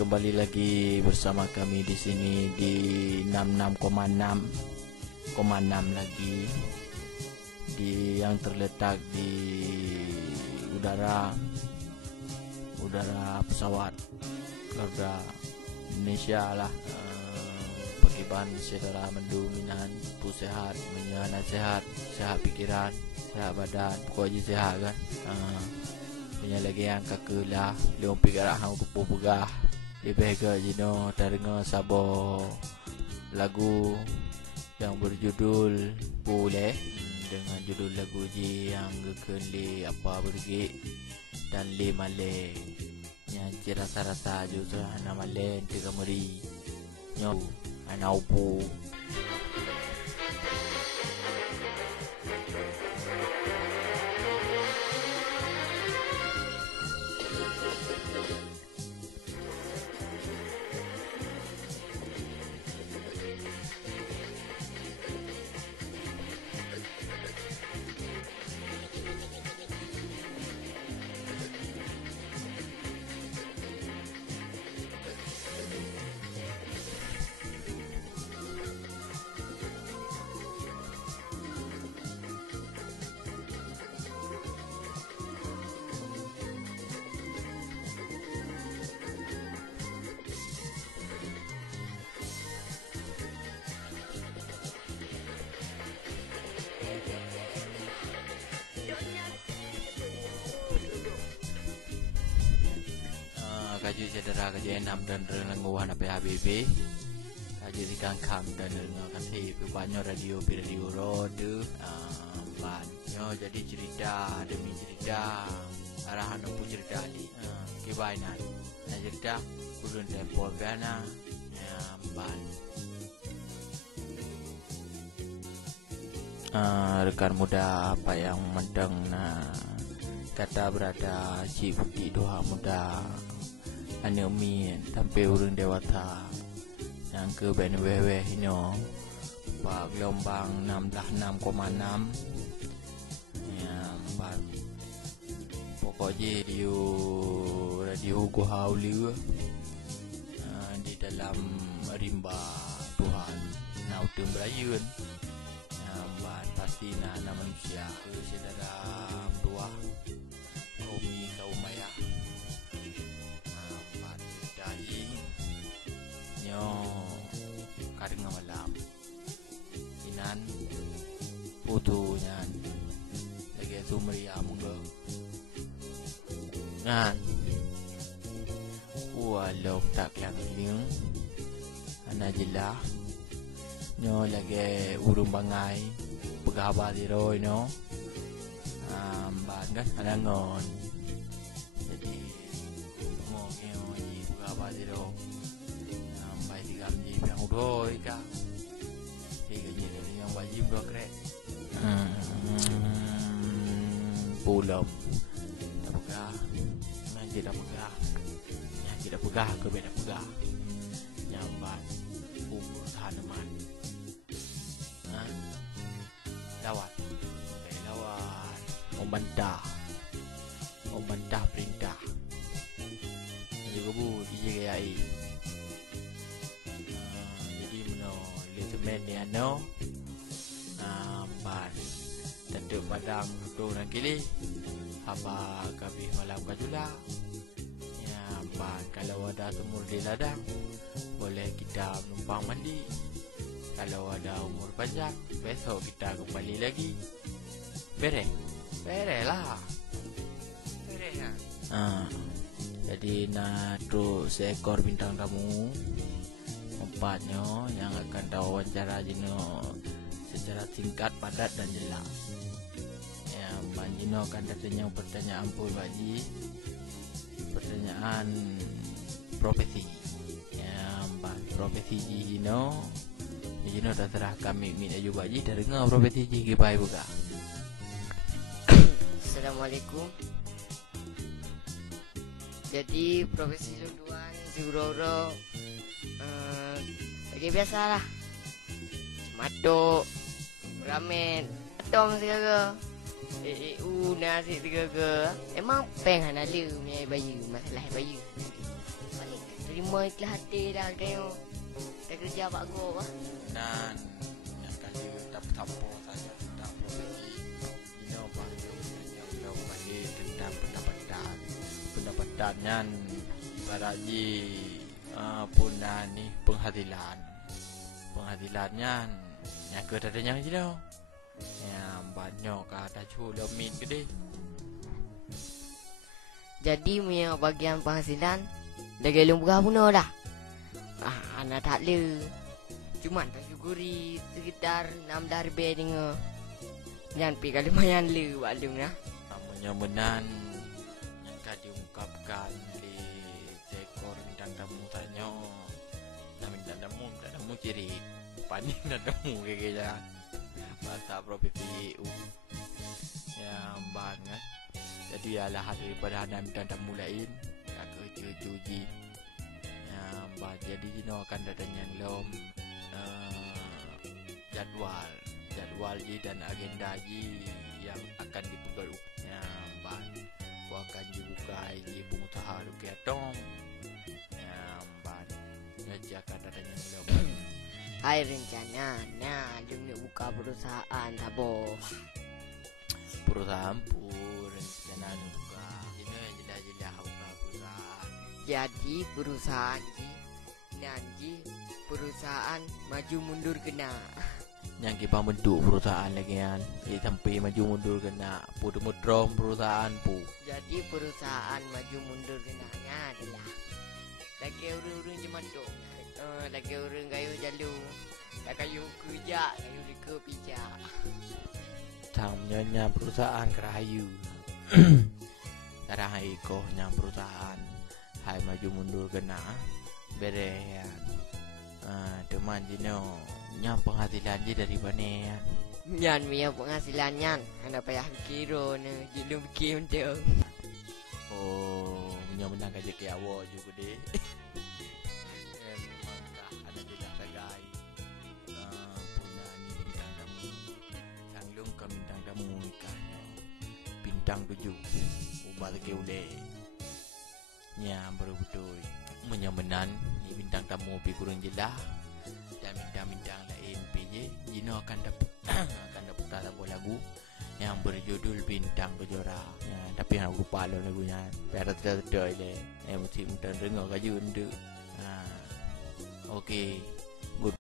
kembali lagi bersama kami di sini di 66,6 lagi di yang terletak di udara pesawat Garuda Indonesia lah. Pakiban saudara mendominan tu sehat, menyana sehat pikiran, sehat badan, pokoknya sehat kan. Punya lagi yang kakelah leong pikiran hang rupo pegah lebih ke jino tarenga sabo lagu yang berjudul boleh dengan judul lagu ji yang geken li apa bergi dan li male yang rasa-rasa juga nama len tiga meri nyo anaupu. Kaju cedera kaju enam dan renguhan apa HBB kaju dikangkam dan kasih banyak radio rode banyak jadi cerita demi cerita arahan aku cerita ali kebainan nah cerita kurun tempo piana ban rekan muda apa yang mendeng kata berada cibuki doa muda ane umi sampai urung dewata yang ke benwewe ino pak gelombang 66,6 ya pak pokoknya radio Gohauli di dalam rimba Tuhan nautum berayun ya pasti nama manusia saudara dua kaum maya kadang malam inan putunya lagi itu meriam enggak ngan walau tak yang ini anak jelah nyo lagi urung bangai pegawai di roy no kan ada ngon jadi ngomongnya di pegawai di roy yang udah ika yang wajib dua krek pulau tak pegah yang tidak pegah ke beda pegah nyambat umur tanaman lawat membantah perintah juga bu DJI men ya no ban tentu padang tu nak kili apa kami malam kajula ya ban kalau ada umur di ladang boleh kita numpang mandi kalau ada umur panjang besok kita kembali lagi bere lah jadi tu seekor bintang tamu empatnya yang akan wawancara Jino secara singkat, padat dan jelas. Ya, Bang Jino akan datanya pertanyaan pun baji, pertanyaan profesi. Ya, Bang profesi Jino terserah kami minta juga baji dari ngau profesi Ji baik buka. Assalamualaikum. Jadi profesi sunduan Zuroro bagi biasa lah mato ramen atom segala Nasi tiga-tiga. Emang peng hana lu punya bayu. Masalah bayu. Balik terima ikhlas hati dah kayo. Tak kerja pak go. Dan yang kali tak tampo saja tak profesi. Ini apa yang lo bagi tentang pendapatannya ibaratnya punah ni penghasilannya yang keadanya je dah. Yang banyak ada cula min gede. Jadi punya bagian penghasilan dah gelung berapa pun dah. Anak tak le. Cuma tak syukuri sekitar 6 darbe dengar. Jangan pi kalau mayan le walung lah. Namanya menan yang kau diungkapkan di sekor bintang tamu tanya. Nah bintang tamu ciri panik dan tamu kayaknya. Bahasa profesi EU yang banget. Jadi adalah daripada anak bintang tamu lain tak kerja-cuji. Jadi Dino akan datangnya lom jadwal dan agenda yang akan dipegalu. Aku akan dibuka pengusaha Rukiatong. Gaji akan datangnya lom. Hai rencana, dia nak buka perusahaan tabo. Perusahaan pun rencana buka. Ini jelas buka perusahaan. Jadi perusahaan nanti perusahaan maju mundur kena. Yang kita bentuk perusahaan lagi kan. Sampai maju mundur kena. Putu mutrom perusahaan pu. Jadi perusahaan maju mundur kenanya adalah lagi urung-urung jematuk. Lagi urung kayu jalu. Tak kayu kerja, kayu reka pijak. Samnya perusahaan kerayu. Sekarang ikoh yang perusahaan hai maju mundur kena bere teman jino nyam penghasilan je dari mana ya. Nyan punya penghasilannya anda payah kira ne jelum kim tu. Oh punya menang rezeki awak juga deh. Memangkah ada jelas segai punya ni bintang tamu yang lung ke bintang tamu ikahnya bintang 7 ubah lagi ule nya baru betul menyemenan ni bintang tamu pi kurang jelas dan bintang-bintang lain PJ Jino akan dapat lagu yang berjudul Bintang Kejora ya, tapi hang lupa lo lagunya biar terdekat le mesti dengar kaju ende okey good